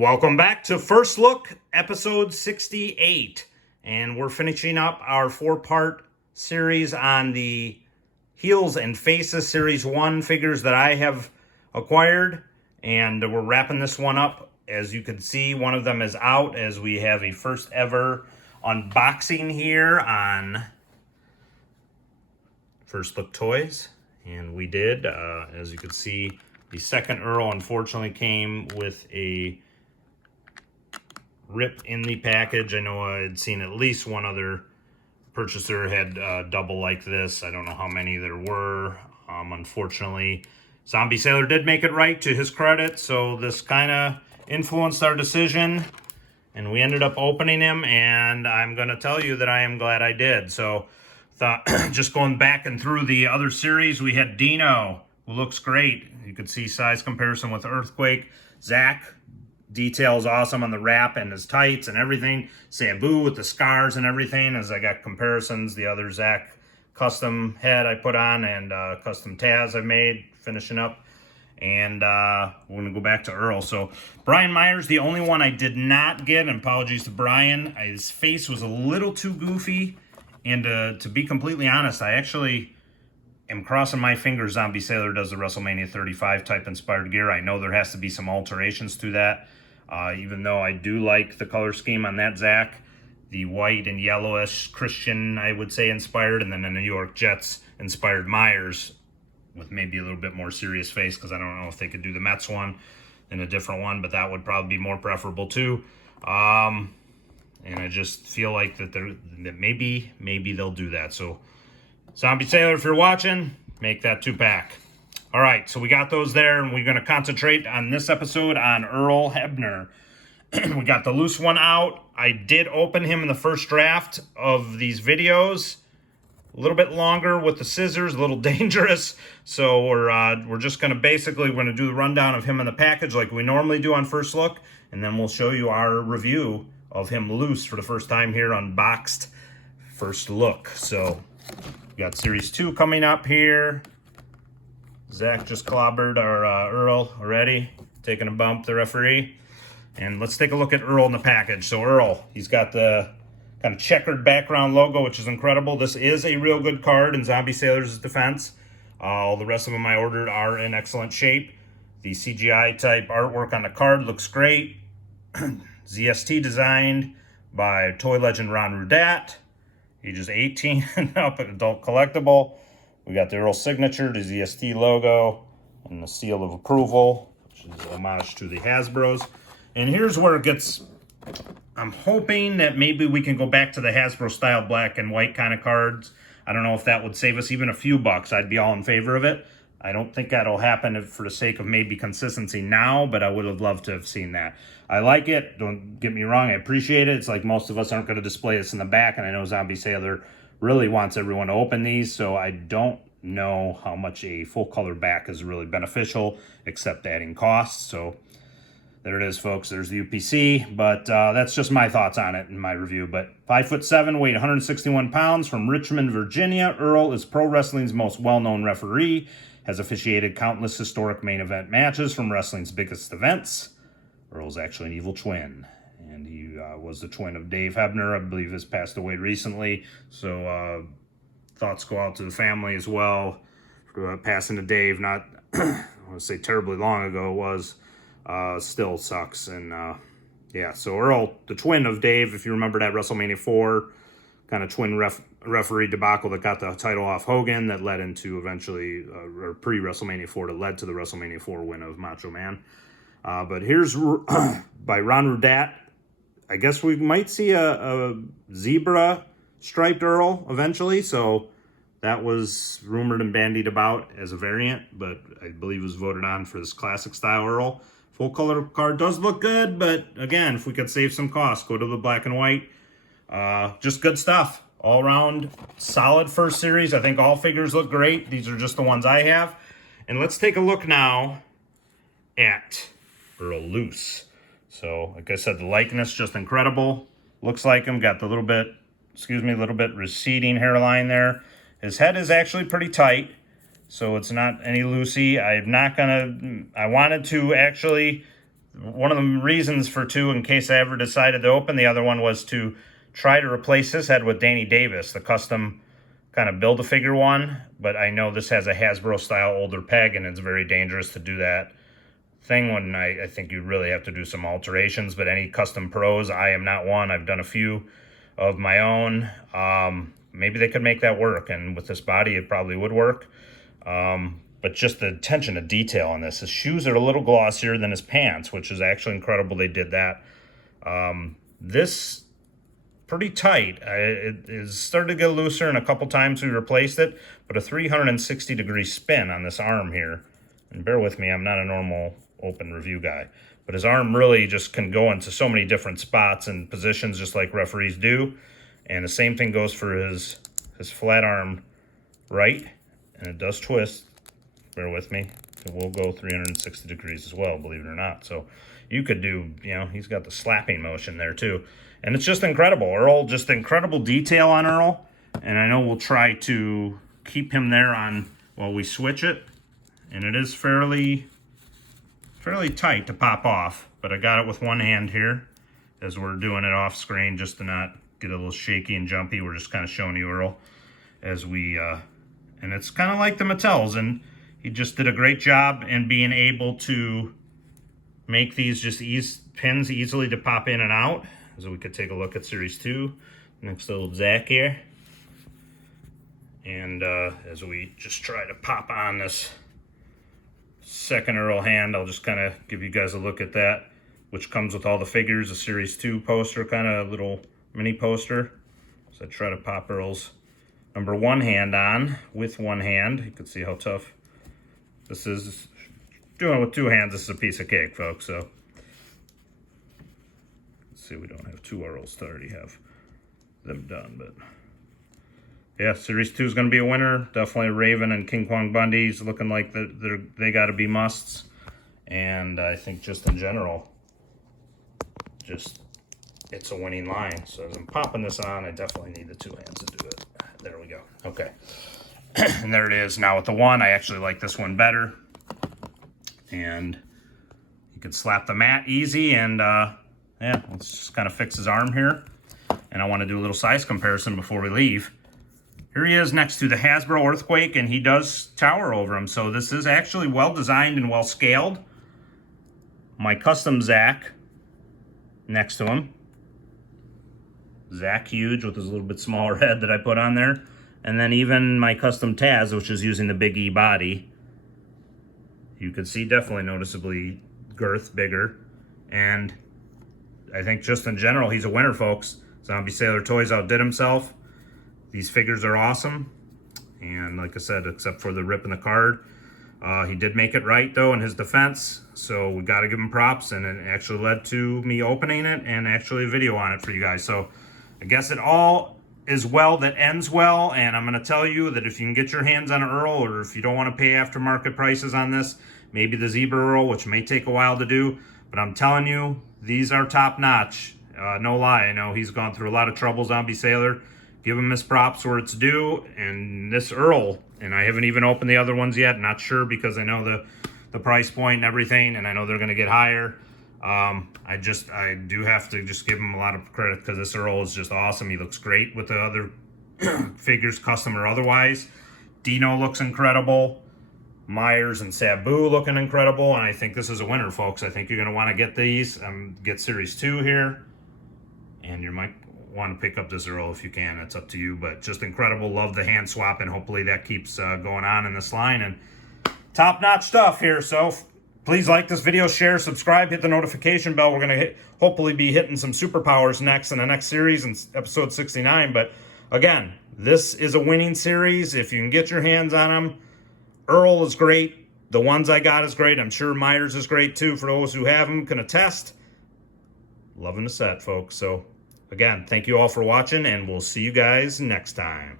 Welcome back to First Look, episode 68. And we're finishing up our four-part series on the Heels and Faces Series 1 figures that I have acquired. And we're wrapping this one up. As you can see, one of them is out as we have a first ever unboxing here on First Look Toys. And we did, as you can see, the second Earl unfortunately came with a rip in the package. I know I had seen at least one other purchaser had double like this. I don't know how many there were. Unfortunately, Zombie Sailor did make it right, to his credit, so this kind of influenced our decision, and we ended up opening him, and I'm going to tell you that I am glad I did. So, thought just going back and through the other series, we had Dino, who looks great. You could see size comparison with Earthquake. Zach, details awesome on the wrap and his tights and everything. Sabu with the scars and everything, as I got comparisons. The other Zach custom head I put on, and custom Taz I made, finishing up. And we're going to go back to Earl. So Brian Myers, the only one I did not get, and apologies to Brian. His face was a little too goofy. And to be completely honest, I actually am crossing my fingers Zombie Sailor does the WrestleMania 35 type inspired gear. I know there has to be some alterations to that. Even though I do like the color scheme on that Zach, the white and yellowish Christian, I would say, inspired, and then the New York Jets inspired Myers with maybe a little bit more serious face, because I don't know if they could do the Mets one in a different one, but that would probably be more preferable too. And I just feel like that maybe they'll do that. So Zombie Sailor, if you're watching, make that 2-pack. All right, so we got those there, and we're going to concentrate on this episode on Earl Hebner. We got the loose one out. I did open him in the first draft of these videos. A little bit longer with the scissors, a little dangerous. So we're just going to we're going to do the rundown of him in the package like we normally do on First Look, and then we'll show you our review of him loose for the first time here, unboxed First Look. So we got Series 2 coming up here. Zach just clobbered our Earl already, taking a bump, the referee. And let's take a look at Earl in the package. So Earl, he's got the kind of checkered background logo, which is incredible. This is a real good card in Zombie Sailor's defense. All the rest of them I ordered are in excellent shape. The CGI type artwork on the card looks great. ZST designed by toy legend Ron Rudat. Ages 18 and up, an adult collectible. We got the Earl signature, the ZST logo, and the seal of approval, which is a homage to the Hasbros. And here's where it gets, I'm hoping that maybe we can go back to the Hasbro style black and white kind of cards. I don't know if that would save us even a few bucks. I'd be all in favor of it. I don't think that'll happen for the sake of maybe consistency now, but I would have loved to have seen that. I like it. Don't get me wrong. I appreciate it. It's like most of us aren't going to display this in the back, and I know Zombie Sailor really wants everyone to open these, so I don't know how much a full color back is really beneficial, except adding costs. So there it is, folks. There's the UPC, but that's just my thoughts on it in my review. But 5'7", weight 161 pounds, from Richmond, Virginia. Earl is pro wrestling's most well-known referee, has officiated countless historic main event matches from wrestling's biggest events. Earl's actually an evil twin, and he was the twin of Dave Hebner. I believe has passed away recently, so thoughts go out to the family as well. Passing to Dave, not I want to say terribly long ago, it was still sucks. And yeah, so Earl, the twin of Dave, if you remember that WrestleMania 4 kind of twin referee debacle that got the title off Hogan, that led into eventually or pre-WrestleMania 4 that led to the WrestleMania 4 win of Macho Man. But here's by Ron Rudat. I guess we might see a zebra striped Earl eventually. So that was rumored and bandied about as a variant, but I believe was voted on for this classic style Earl. Full color card does look good, but again, if we could save some costs, go to the black and white. Just good stuff. All around solid first series. I think all figures look great. These are just the ones I have. And let's take a look now at Earl loose. So, like I said, the likeness just incredible. Looks like him. Got the little bit receding hairline there. His head is actually pretty tight, so it's not any loosey. I wanted to actually one of the reasons for 2, in case I ever decided to open, the other one was to try to replace his head with Danny Davis, the custom kind of Build-A-Figure one, but I know this has a Hasbro style older peg, and it's very dangerous to do that thing when I think you really have to do some alterations. But any custom pros, I am not one. I've done a few of my own. Maybe they could make that work, and with this body it probably would work. But just the attention to detail on this. His shoes are a little glossier than his pants, which is actually incredible they did that. This pretty tight. It is started to get looser, and a couple times we replaced it, but a 360-degree spin on this arm here. And bear with me, I'm not a normal open review guy, but his arm really just can go into so many different spots and positions just like referees do. And the same thing goes for his flat arm right, and it does twist. Bear with me. It will go 360 degrees as well, believe it or not. So you could do, you know, he's got the slapping motion there too. And it's just incredible. Earl, just incredible detail on Earl. And I know we'll try to keep him there on while we switch it. And it is fairly tight to pop off. But I got it with one hand here as we're doing it off screen just to not get a little shaky and jumpy. We're just kind of showing you Earl as we, and it's kind of like the Mattels. And he just did a great job in being able to make these just pins easily to pop in and out. So we could take a look at Series 2, next little Zach here. And as we just try to pop on this second Earl hand, I'll just kind of give you guys a look at that, which comes with all the figures, a Series 2 poster, kind of little mini poster. So I try to pop Earl's number 1 hand on with one hand. You can see how tough this is. Doing it with 2 hands, this is a piece of cake, folks. So let's see, we don't have 2 Earls to already have them done, but yeah, Series 2 is going to be a winner. Definitely Raven and King Kong Bundy's looking like they got to be musts. And I think just in general, it's a winning line. So as I'm popping this on, I definitely need the 2 hands to do it. There we go. Okay. And there it is. Now with the 1, I actually like this one better. And you can slap the mat easy. And yeah, let's just kind of fix his arm here. And I want to do a little size comparison before we leave. Here he is next to the Hasbro Earthquake, and he does tower over him. So this is actually well designed and well scaled. My custom Zach next to him. Zach huge with his little bit smaller head that I put on there. And then even my custom Taz, which is using the Big E body. You can see definitely noticeably girth bigger. And I think just in general, he's a winner, folks. Zombie Sailor Toys outdid himself. These figures are awesome. And like I said, except for the rip in the card, he did make it right, though, in his defense. So we got to give him props. And it actually led to me opening it and actually a video on it for you guys. So I guess it all is well that ends well. And I'm going to tell you that if you can get your hands on an Earl, or if you don't want to pay aftermarket prices on this, maybe the Zebra Earl, which may take a while to do. But I'm telling you, these are top notch. No lie. I know he's gone through a lot of trouble, Zombie Sailor. Give him his props where it's due. And this Earl, and I haven't even opened the other ones yet. Not sure because I know the price point and everything, and I know they're going to get higher. I do have to just give him a lot of credit because this Earl is just awesome. He looks great with the other figures, custom or otherwise. Dino looks incredible. Myers and Sabu looking incredible. And I think this is a winner, folks. I think you're going to want to get these. Get Series 2 here. And you might want to pick up this Earl if you can. It's up to you. But just incredible. Love the hand swap. And hopefully that keeps going on in this line. And top-notch stuff here. So please like this video, share, subscribe, hit the notification bell. We're going to hopefully be hitting some superpowers next in the next series in episode 69. But again, this is a winning series. If you can get your hands on them, Earl is great. The ones I got is great. I'm sure Myers is great too. For those who have them, can attest. Loving the set, folks. So again, thank you all for watching, and we'll see you guys next time.